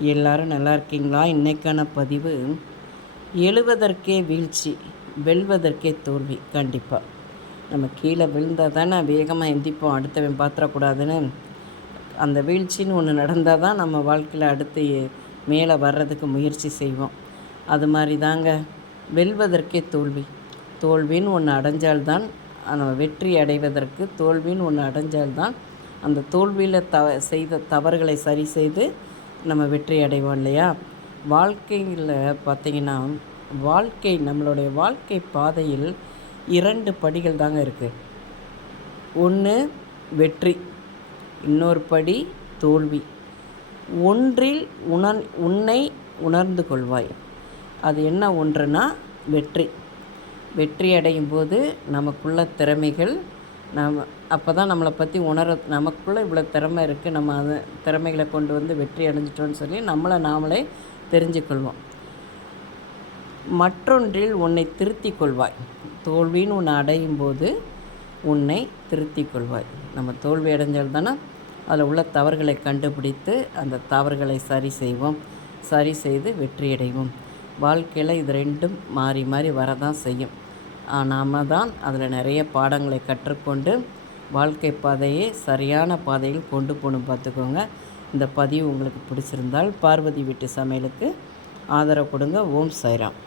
எல்லாரும் நல்லா இருக்கீங்களா? இன்றைக்கான பதிவு எழுவதற்கே வீழ்ச்சி வெல்வதற்கே தோல்வி. கண்டிப்பாக நம்ம கீழே விழுந்தால் தானே வேகமாக எந்திப்போம் அடுத்தவன் பாத்திரக்கூடாதுன்னு. அந்த வீழ்ச்சின்னு ஒன்று நடந்தால் தான் நம்ம வாழ்க்கையில் அடுத்து மேலே வர்றதுக்கு முயற்சி செய்வோம். அது மாதிரி தாங்க வெல்வதற்கே தோல்வி. தோல்வின்னு ஒன்று அடைஞ்சால்தான் நம்ம வெற்றி அடைவதற்கு தோல்வின்னு ஒன்று அடைஞ்சால்தான் அந்த தோல்வியில் த செய்த தவறுகளை சரி செய்து நம்ம வெற்றி அடைவோம் இல்லையா? வாழ்க்கையில் பார்த்திங்கன்னா வாழ்க்கை நம்மளுடைய வாழ்க்கை பாதையில் இரண்டு படிகள் தாங்க இருக்குது ஒன்று வெற்றி. இன்னொரு படி தோல்வி. ஒன்றில் உணர் உன்னை உணர்ந்து கொள்வாய். அது என்ன ஒன்றுனா வெற்றி. வெற்றி அடையும் போது நமக்குள்ள திறமைகள் நம்ம அப்போ தான் நம்மளை பற்றி உணர நமக்குள்ளே இவ்வளோ திறமை இருக்குது நம்ம அதை திறமைகளை கொண்டு வந்து வெற்றி அடைஞ்சிட்டோன்னு சொல்லி நம்மளை நாமளே தெரிஞ்சுக்கொள்வோம். மற்றொன்றில் உன்னை திருத்தி கொள்வாய். தோல்வின்னு ஒன்று அடையும் போது உன்னை திருத்தி கொள்வாய். நம்ம தோல்வி அடைஞ்சால் தானே அதில் உள்ள தவறுகளை கண்டுபிடித்து அந்த தவறுகளை சரி செய்வோம். சரி செய்து வெற்றியடைவோம் வாழ்க்கையில் இது ரெண்டும் மாறி மாறி வரதான் செய்யும். நாம் தான் அதில் நிறைய பாடங்களை கற்றுக்கொண்டு வாழ்க்கை பாதையை சரியான பாதையில் கொண்டு போகணும் பார்த்துக்கோங்க. இந்த பதிவு உங்களுக்கு பிடிச்சிருந்தால் பார்வதி வீட்டு சமையலுக்கு ஆதரவு கொடுங்க. ஓம் சைராம்